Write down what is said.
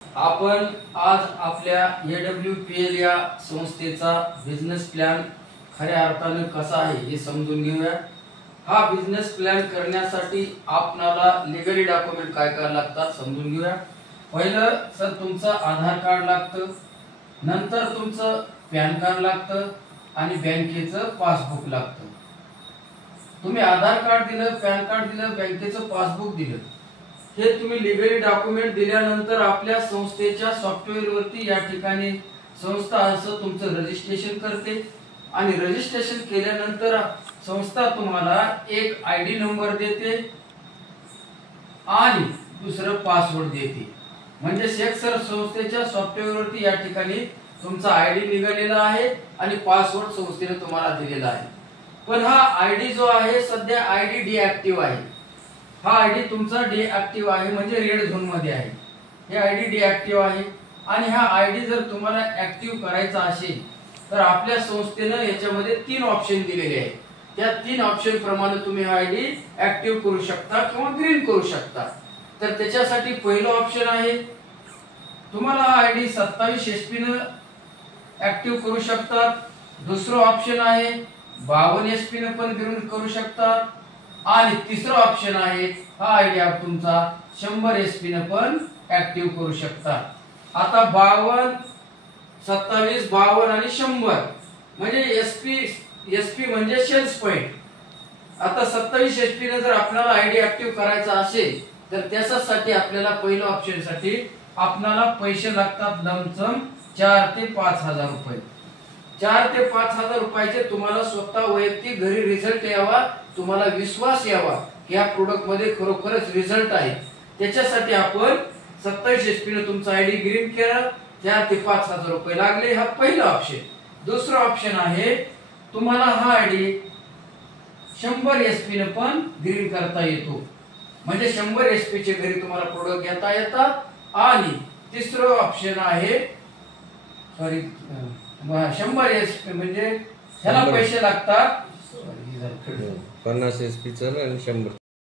आपण आज आपल्या AWPL या संस्थेचा बिझनेस प्लॅन खऱ्या अर्थाने कसा आहे हे समजून घेऊया। हा बिझनेस प्लॅन करण्यासाठी आपल्याला लीगली डॉक्युमेंट काय काय लागतात समजून घेऊया। पहिलं सर तुमचं आधार कार्ड लागतं, नंतर तुमचं पॅन कार्ड लागतं आणि बँकेचं पासबुक लागतं। तुम्ही आधार कार्ड दिलं, पॅन कार्ड दिलं, बँकेचं पासबुक दिलं, हे तुम्ही लीगली डॉक्युमेंट दिल्यानंतर आपल्या संस्थेच्या सॉफ्टवेअर वरती या ठिकाणी संस्था असं तुमचं रजिस्ट्रेशन करते आणि रजिस्ट्रेशन केल्यानंतर संस्था तुम्हाला एक आयडी नंबर देते आणि दुसरं पासवर्ड देते। म्हणजे सर संस्थेच्या सॉफ्टवेअर वरती या ठिकाणी तुमचा आयडी निघालेला आहे आणि पासवर्ड संस्थेने तुम्हाला दिलेला आहे। पण हा आयडी जो आहे सध्या आयडी डीएक्टिव्ह आहे। हा आयडी तुमचा डीएक्टिव्ह आहे म्हणजे रेड झोन मध्ये आहे। हे आयडी डीएक्टिव्ह आहे आणि हा आयडी जर तुम्हाला ऍक्टिव्ह करायचा असेल तर आपल्या संस्थेने याच्यामध्ये 3 ऑप्शन दिलेले आहेत। त्या 3 ऑप्शन प्रमाणे तुम्ही हा आयडी ऍक्टिव्ह करू शकता किंवा ग्रीन करू शकता। तर त्याच्यासाठी पहिलं ऑप्शन आहे तुम्हाला हा आयडी 27 एसपी ने ऍक्टिव्ह करू शकतात। दुसरं ऑप्शन आहे 52 एसपी ने पण ग्रीन करू शकतात आणि तिसरं ऑप्शन आहे हा आयडी आप तुमचा 100 एसपी ने पण ऍक्टिव्ह करू शकता। आता 52 27 52 आणि 100 म्हणजे एसपी म्हणजे सेल्स पॉइंट। आता 27 एसपी ने जर आपल्याला आयडी ऍक्टिव्ह करायचा असेल तर त्यासाठी आपल्याला पहिल्या ऑप्शन साठी आपल्याला पैसे लागतात लमसम 4 ते 5 हजार रुपये। 4 ते 5 हजार रुपयाचे तुम्हाला स्वतः वैयक्तिक घरी रिझल्ट यावा, तुम्हाला विश्वास यावा की या प्रोडक्ट मध्ये खरोखरच रिझल्ट आहे। त्याच्यासाठी आपण 27 एसपी ने तुमचा आयडी ग्रीन केला, 4 ते 5 हजार रुपये लागले, हा पहिला ऑप्शन। दुसरा ऑप्शन आहे तुम्हाला हा आयडी 100 एसपी ने पण ग्रीन करता येतो, म्हणजे 100 एसपी चे घरी तुम्हाला प्रोडक्ट घेता येतात। आणि तिसरं ऑप्शन आहे सॉरी 100 एसपी म्हणजे ह्याला पैसे लागतात 50 एसपी चं आणि 100